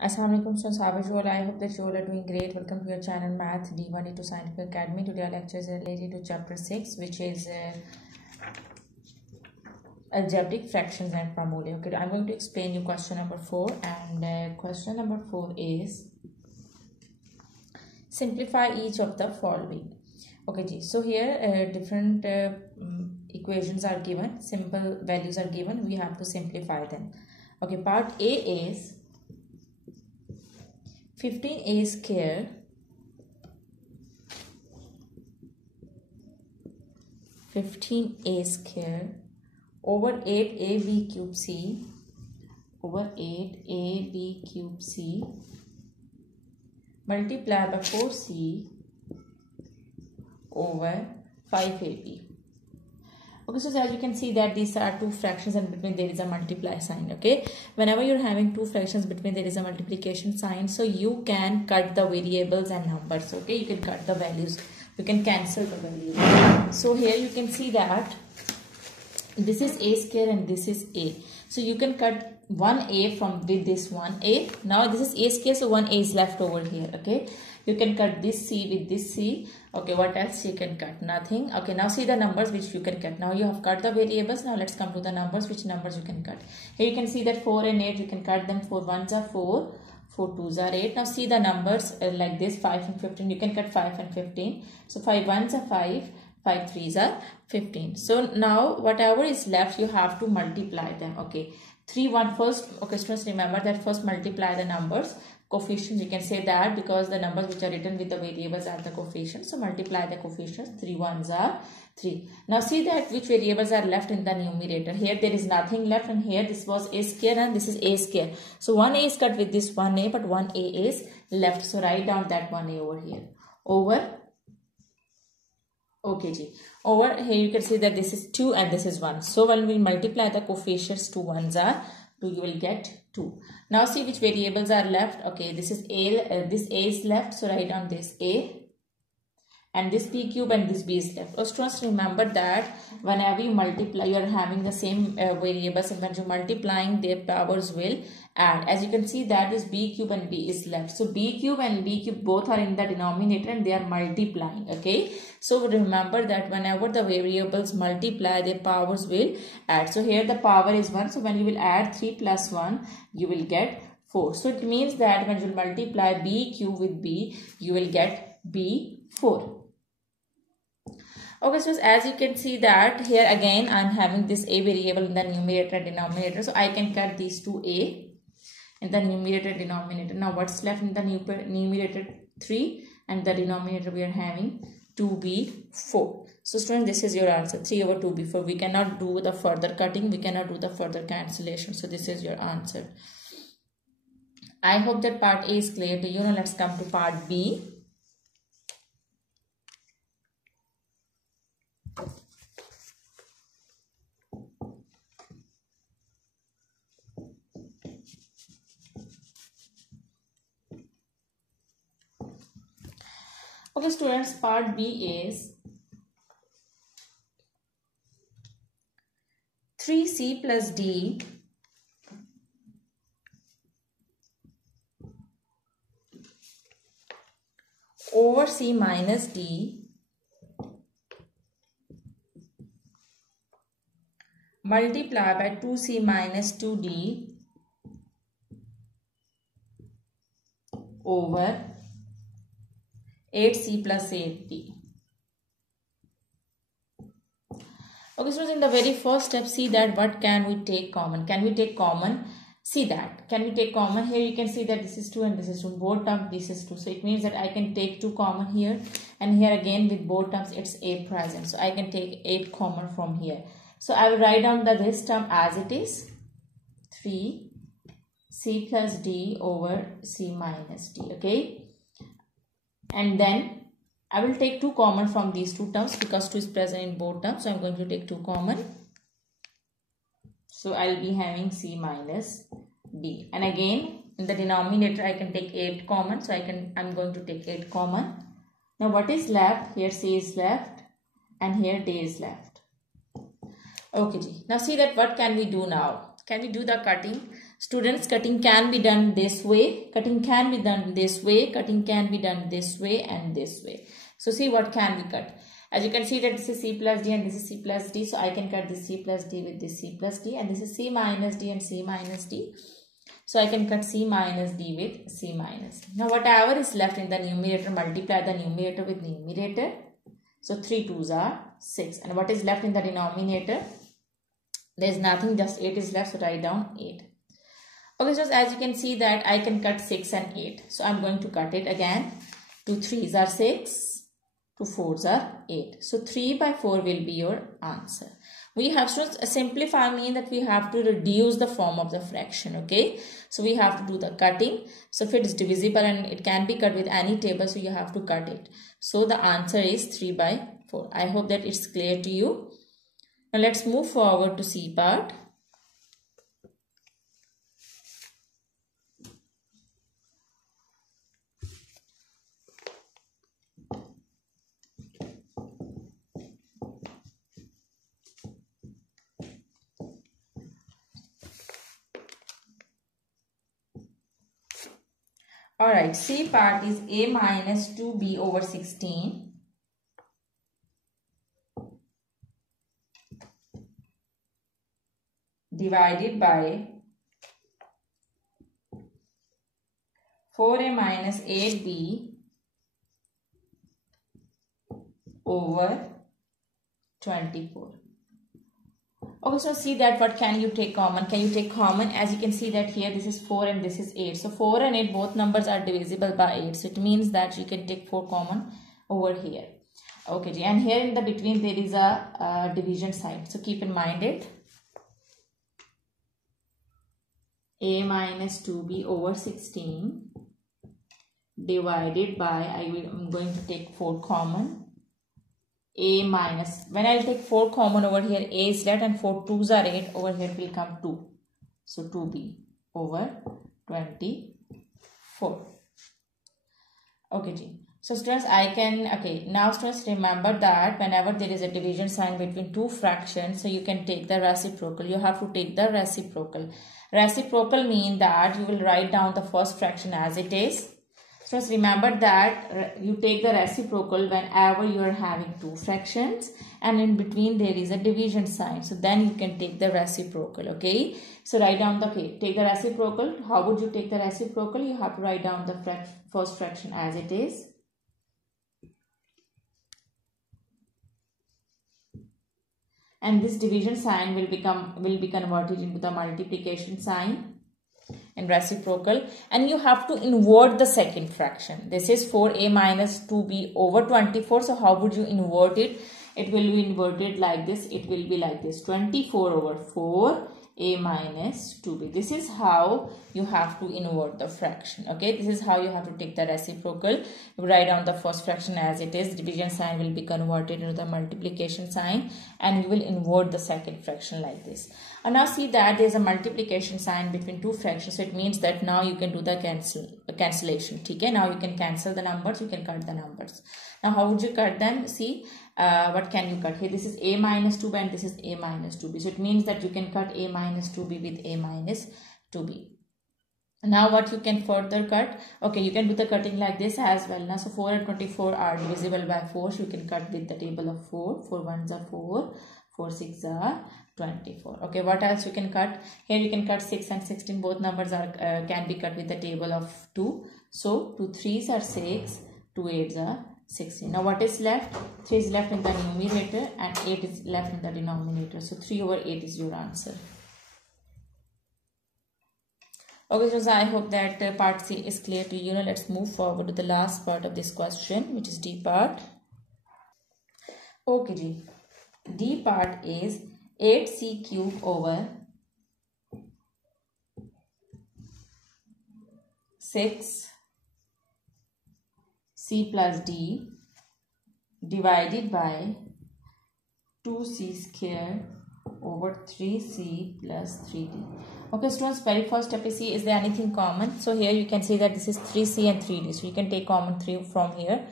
Assalamualaikum students, how are you all? I hope that you all are doing great. Welcome to your channel Math D1 to Scientific Academy. Today our lecture is related to chapter 6, which is algebraic fractions and formulae. Okay, I'm going to explain you question number 4, and question number 4 is simplify each of the following. Okay, so here different equations are given, simple values are given, we have to simplify them. Okay, part A is 15a square over 8ab cube c over 8ab cube c multiply by 4c over 5ab. Okay, so as you can see that these are two fractions and between there is a multiply sign. Okay, whenever you're having two fractions between there is a multiplication sign, so you can cut the variables and numbers. Okay, you can cut the values, you can cancel the values. So here you can see that this is a square and this is a, so you can cut 1a from with this 1a. Now this is a square, so 1a is left over here. Okay, you can cut this c with this c. Okay, what else you can cut? Nothing. Okay, now see the numbers which you can cut. Now you have cut the variables. Now let's come to the numbers. Which numbers you can cut? Here you can see that 4 and 8 you can cut them. 4 1s are 4, 4 2s are 8. Now see the numbers like this, 5 and 15. You can cut 5 and 15. So 5 1s are 5, 5 3s are 15. So now whatever is left you have to multiply them. Okay, 3 1 first. Okay, students, remember that first multiply the numbers. Coefficients, you can say that because the numbers which are written with the variables are the coefficients. So multiply the coefficients. 3 1s are 3. Now see that which variables are left in the numerator. Here there is nothing left, and here this was a square and this is a square. So 1a is cut with this 1a, but 1a is left. So write down that 1a over here. Over. Okay, G. Over here you can see that this is 2 and this is 1. So when we multiply the coefficients, 2 1s are 2, you will get 2. Now see which variables are left. Okay, this is a, this a is left, so write down this a, and this b cube and this b is left. Oh, students, remember that whenever you multiply, you are having the same variables, and when you are multiplying, their powers will add. As you can see that this b cube and b is left. So b cube and b cube both are in the denominator and they are multiplying. Okay, so remember that whenever the variables multiply, their powers will add. So here the power is 1. So when you will add 3 plus 1, you will get 4. So it means that when you multiply b cube with b, you will get b4. Okay, so as you can see that here again I am having this a variable in the numerator and denominator. So I can cut these two a in the numerator and denominator. Now what's left in the numerator? 3, and the denominator we are having 2b4. So students, this is your answer, 3 over 2b4. We cannot do the further cutting, we cannot do the further cancellation. So this is your answer. I hope that part A is clear to you. Now let's come to part B. Okay, students, part B is 3c plus d over c minus d multiply by 2c minus 2d over 8c plus 8d. Okay, so in the very first step, see that what can we take common? Can we take common? See that. Can we take common? Here you can see that this is 2 and this is 2. Both terms this is 2. So it means that I can take 2 common here. And here again with both terms it's 8 present. So I can take 8 common from here. So I will write down this term as it is. 3c plus d over c minus d. Okay. And then I will take 2 common from these two terms because 2 is present in both terms. So I am going to take 2 common. So I will be having c minus d. And again in the denominator I can take 8 common. So I'm going to take 8 common. Now what is left? Here c is left and here d is left. Okay, Ji. Now see that what can we do now? Can we do the cutting? Students, cutting can be done this way, cutting can be done this way, cutting can be done this way and this way. So see what can we cut. As you can see that this is C plus D and this is C plus D. So I can cut this C plus D with this C plus D, and this is C minus D and C minus D. So I can cut C minus D with C minus D. Now whatever is left in the numerator, multiply the numerator with numerator. So 3 2s are 6. And what is left in the denominator? There is nothing, just 8 is left. So write down 8. Okay, so as you can see that I can cut 6 and 8. So I'm going to cut it again. 2 3s are 6. 2 4s are 8. So 3 by 4 will be your answer. We have to simplify, mean that we have to reduce the form of the fraction. Okay, so we have to do the cutting. So if it is divisible and it can be cut with any table, so you have to cut it. So the answer is 3 by 4. I hope that it's clear to you. Now let's move forward to C part. Alright, C part is A minus 2B over 16 divided by 4A minus 8B over 24. Okay, so see that what can you take common? Can you take common? As you can see that here this is 4 and this is 8. So 4 and 8 both numbers are divisible by 8. So it means that you can take 4 common over here. Okay, and here in the between there is a division sign. So keep in mind it. A minus 2B over 16 divided by, I'm going to take 4 common. A minus, when I will take 4 common over here, A is left and 4 2s are 8, over here it will come 2. So 2B over 24. Okay, G. So students, now students remember that whenever there is a division sign between two fractions, so you can take the reciprocal. You have to take the reciprocal. Reciprocal means that you will write down the first fraction as it is. So remember that you take the reciprocal whenever you are having two fractions and in between there is a division sign. So then you can take the reciprocal. Okay. So write down take the reciprocal. How would you take the reciprocal? You have to write down the first fraction as it is. And this division sign will be converted into the multiplication sign in reciprocal, and you have to invert the second fraction. This is 4a minus 2b over 24. So how would you invert it? It will be inverted like this. It will be like this: 24 over 4 a minus 2b. This is how you have to invert the fraction. Okay, this is how you have to take the reciprocal. You write down the first fraction as it is. Division sign will be converted into the multiplication sign, and you will invert the second fraction like this. And now see that there is a multiplication sign between two fractions. So it means that now you can do the cancellation. Okay, now you can cancel the numbers. You can cut the numbers. Now how would you cut them? See. What can you cut here? This is a minus 2b and this is a minus 2b. So it means that you can cut a minus 2b with a minus 2b. Now what you can further cut? Okay, you can do the cutting like this as well. Now so 4 and 24 are divisible by 4. So you can cut with the table of 4. 4 1s are 4. 4 6 are 24. Okay, what else you can cut? Here you can cut 6 and 16. Both numbers are can be cut with the table of 2. So 2 3s are 6. 2 8s are 16. Now what is left? 3 is left in the numerator and 8 is left in the denominator. So 3 over 8 is your answer. Okay, so I hope that part C is clear to you. Now let's move forward to the last part of this question, which is D part. Okay, D part is 8c cube over 6 c plus d divided by 2c square over 3c plus 3d. Okay, students, very first step is, is there anything common? So here you can see that this is 3c and 3d. So you can take common 3 from here.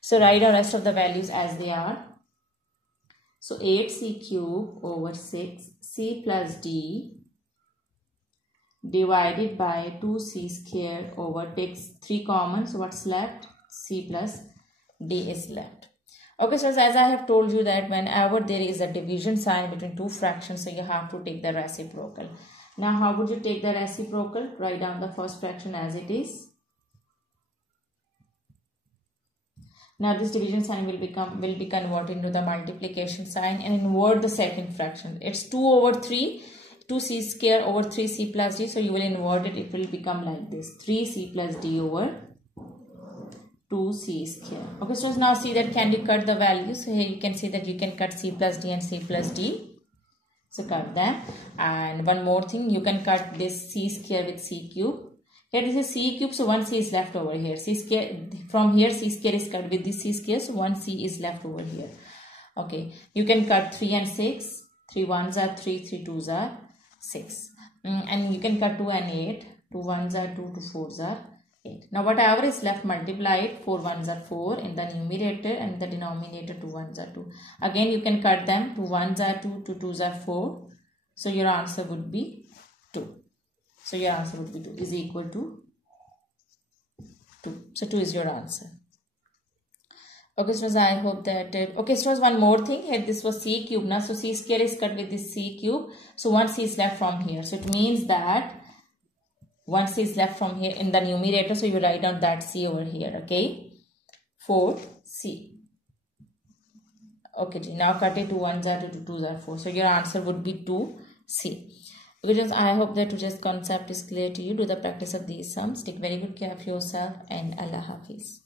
So write the rest of the values as they are. So 8c cube over 6c plus d divided by 2c square over, takes 3 common, so what's left? C plus D is left. Okay, so as I have told you that whenever there is a division sign between two fractions, so you have to take the reciprocal. Now how would you take the reciprocal? Write down the first fraction as it is. Now this division sign will be converted into the multiplication sign, and invert the second fraction. It's 2 over 3, 2c square over 3c plus d. So you will invert it. It will become like this: 3c plus d over 2c square. Okay, so now see that, can you cut the values? So here you can see that you can cut c plus d and c plus d. So cut them. And one more thing, you can cut this c square with c cube. Here this is c cube, so 1c is left over here. C square, from here c square is cut with this c square, so 1c is left over here. Okay, you can cut 3 and 6. 3 1s are 3, 3 2s are 6. And you can cut 2 and 8. 2 1s are 2, 2 4s are 8. Now whatever is left, multiply it. 4 1s are 4 in the numerator, and the denominator 2 1s are 2. Again you can cut them. 2 1s are 2, 2 2s are 4. So your answer would be 2. So your answer would be 2 is equal to 2. So 2 is your answer. Okay, so I hope that okay, so one more thing here. This was c cube now, so c square is cut with this c cube. So 1c is left from here. So it means that 1c is left from here in the numerator. So you write down that c over here. Okay, 4c. Okay, now cut it. 2 1s are 2, 2 2s are 4. So your answer would be 2c. Okay, I hope that today's concept is clear to you. Do the practice of these sums. Take very good care of yourself, and Allah Hafiz.